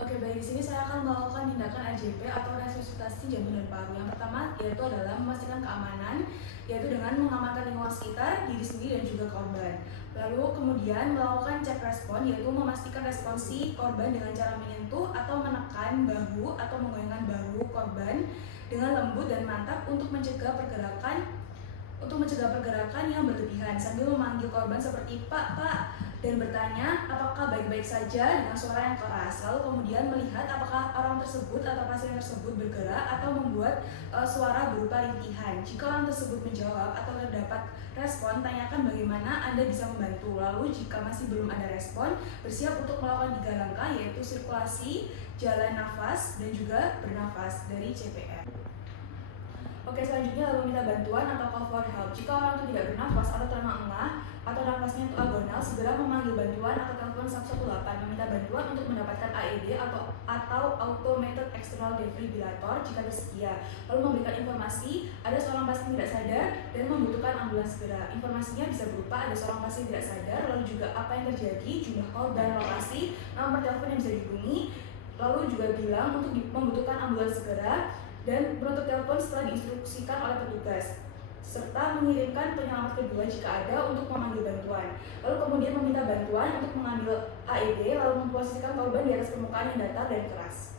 Oke, baik. Di sini saya akan melakukan tindakan RJP atau resusitasi jantung dan paru. Yang pertama yaitu adalah memastikan keamanan, yaitu dengan mengamankan lingkungan sekitar, diri sendiri dan juga korban. Lalu kemudian melakukan cek respon, yaitu memastikan responsi korban dengan cara menyentuh atau menekan bahu atau menggoyangkan bahu korban dengan lembut dan mantap untuk mencegah pergerakan yang berlebihan sambil memanggil korban seperti Pak, dan bertanya apakah baik-baik saja dengan suara yang keras. Lalu kemudian melihat apakah orang tersebut atau pasien tersebut bergerak atau membuat suara berupa rintihan. Jika orang tersebut menjawab atau terdapat respon, tanyakan bagaimana Anda bisa membantu. Lalu jika masih belum ada respon, bersiap untuk melakukan 3 langkah, yaitu sirkulasi, jalan nafas, dan juga bernafas dari CPR. Oke, selanjutnya lalu minta bantuan atau call for help. Jika orang itu tidak bernafas atau terengah-engah atau nafasnya itu agonal, segera memanggil bantuan atau telepon 118, meminta bantuan untuk mendapatkan AED atau automated external defibrillator jika tersedia. Lalu memberikan informasi ada seorang pasien tidak sadar dan membutuhkan ambulans segera. Informasinya bisa berupa ada seorang pasien tidak sadar, lalu juga apa yang terjadi, jumlah korban, lokasi, nomor telepon yang bisa dihubungi, lalu juga bilang untuk membutuhkan ambulans segera dan menutup telepon setelah diinstruksikan oleh petugas, serta mengirimkan penyelamat kedua jika ada untuk memanggil bantuan. Lalu kemudian meminta bantuan untuk mengambil AED, lalu memposisikan korban di atas permukaan yang datar dan keras.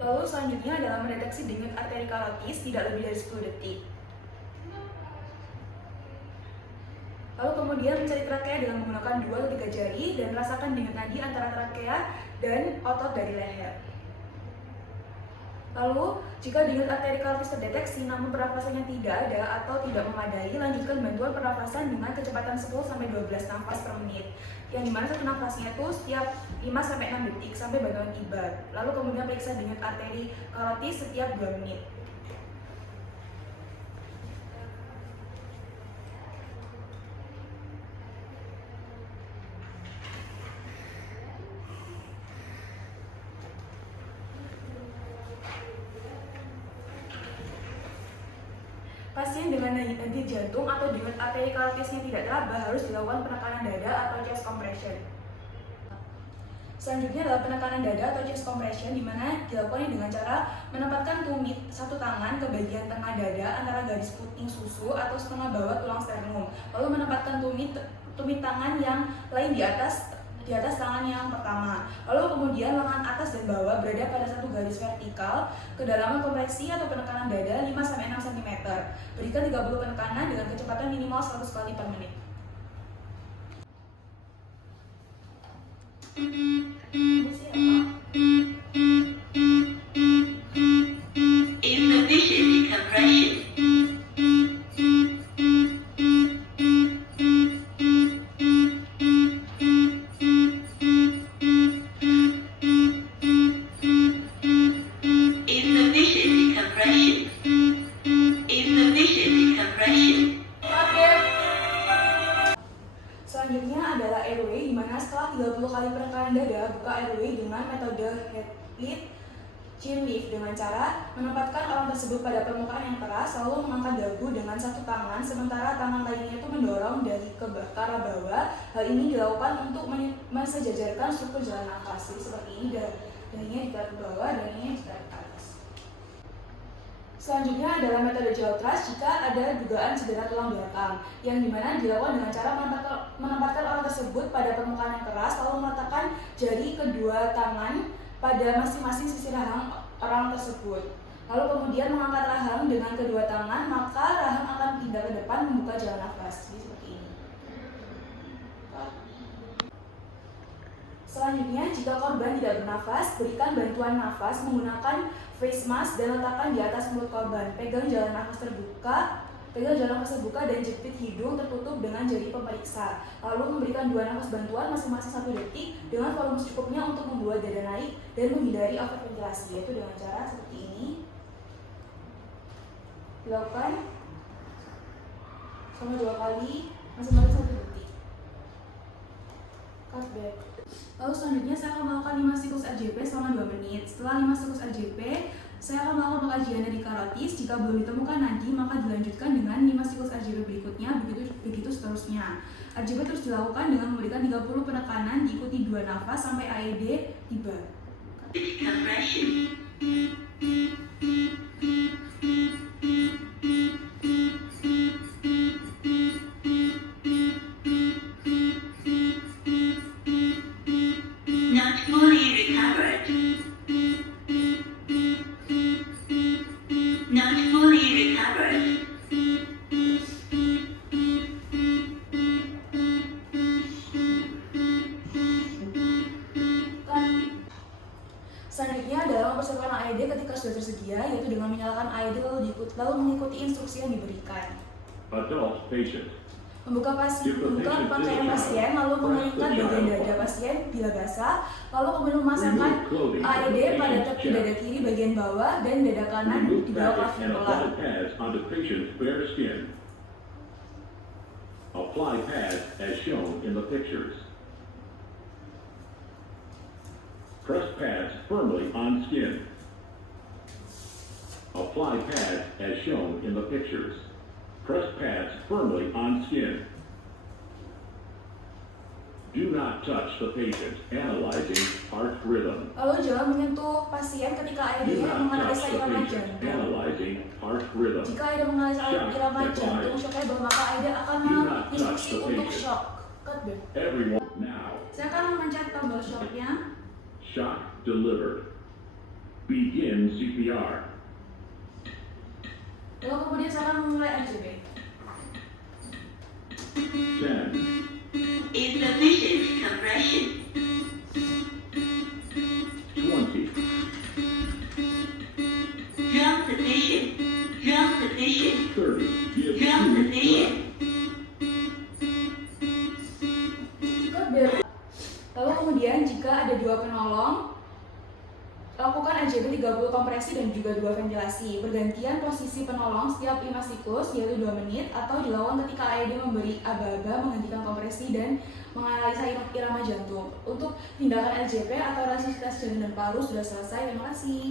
Lalu selanjutnya adalah mendeteksi denyut arteri karotis tidak lebih dari 10 detik. Lalu kemudian mencari trakea dengan menggunakan 2 atau 3 jari dan rasakan denyut nadi antara trakea dan otot dari leher. Lalu, jika denyut arteri karotis terdeteksi namun pernafasannya tidak ada atau tidak memadai, lanjutkan bantuan pernafasan dengan kecepatan 10-12 nafas per menit. Yang dimana satu nafasnya itu setiap 5-6 detik sampai bantuan tiba. Lalu kemudian periksa denyut arteri karotis setiap 2 menit. Pasien dengan henti jantung atau denyut arteri karotisnya tidak teraba harus dilakukan penekanan dada atau chest compression. Selanjutnya adalah penekanan dada atau chest compression, di mana dilakukan dengan cara menempatkan tumit satu tangan ke bagian tengah dada antara garis puting susu atau setengah bawah tulang sternum. Lalu menempatkan tumit tangan yang lain di atas tangan yang pertama. Lalu kemudian lengan atas dan bawah berada pada satu garis vertikal. Kedalaman kompresi atau penekanan dada 5-6 cm. Berikan 30 penekanan dengan kecepatan minimal 100 kali per menit. Insufficient compression. Selanjutnya adalah airway, di mana setelah 30 kali penekanan dada, buka airway dengan metode head lift, chin lift dengan cara menempatkan orang tersebut pada permukaan yang keras, lalu mengangkat dagu dengan satu tangan, sementara tangan lainnya itu mendorong dari ke arah bawah. Hal ini dilakukan untuk mensejajarkan struktur jalan nafas. Jadi seperti ini, dahinya ditarik ke bawah, dahinya ditarik ke atas. Selanjutnya adalah metode jaw thrust jika ada dugaan cedera tulang belakang, yang dimana dilakukan dengan cara menempatkan orang tersebut pada permukaan yang keras, lalu meletakkan jari kedua tangan pada masing-masing sisi rahang orang tersebut. Lalu kemudian mengangkat rahang dengan kedua tangan, maka rahang akan pindah ke depan membuka jalan nafas. Jadi seperti ini. Selanjutnya, jika korban tidak bernafas, berikan bantuan nafas menggunakan face mask dan letakkan di atas mulut korban. Pegang jalan nafas terbuka dan jepit hidung tertutup dengan jari pemeriksa. Lalu memberikan 2 nafas bantuan masing-masing 1 detik dengan volume secukupnya untuk membuat dada naik dan menghindari overventilasi, yaitu dengan cara seperti ini. Dilakukan selama 2 kali masing-masing 1 detik. Cut back. Lalu selanjutnya saya akan melakukan 5 siklus RJP selama 2 menit. Setelah 5 siklus RJP, Saya akan melakukan pengkajian dari karotis. Jika belum ditemukan nadi, maka dilanjutkan dengan 5 siklus RJP berikutnya, begitu seterusnya. RJP terus dilakukan dengan memberikan 30 penekanan diikuti 2 nafas sampai AED tiba. Compression. Not fully recovered. Not fully recovered. Selanjutnya adalah mempersiapkan AED ketika sudah tersedia, yaitu dengan menyalakan AED lalu mengikuti instruksi yang diberikan. Adult patient. Membuka pakaian pasien, lalu mengikat bagian dada pasien bila basah, lalu kemudian memasangkan AED pada tepi dada kiri bagian bawah dan dada kanan di Remove bawah package and klavikular. apply pads onto patient's bare skin. Apply pads as shown in the pictures. Press pads firmly on skin. Apply pads as shown in the pictures. Press pads firmly on skin. Do not touch the patient. Analyzing heart rhythm. Lalu jangan menyentuh pasien ketika AED Do not menganalisa touch the irama patient. jantung. Analyzing heart rhythm. Jika AED menganalisa irama jantung shockable, maka AED akan menginstruksi untuk shock. Cut back. Everyone now. Saya akan memencet tombol shocknya. Shock delivered. Begin CPR. Lalu kemudian saya akan memulai RJP. 10, Insufficient compression. 20, Drum sufficient. Drum sufficient. 30. Give Drum 2 sufficient. breaths. Cut back. Lalu kemudian jika ada 2 penolong, lakukan RJP 30 kompresi dan juga 2 ventilasi. Bergantian posisi penolong setiap 5 siklus, yaitu 2 menit, atau dilakukan ketika AED memberi aba-aba, menghentikan kompresi, dan menganalisa irama jantung. Untuk tindakan RJP atau resusitasi jantung dan paru sudah selesai. Terima kasih.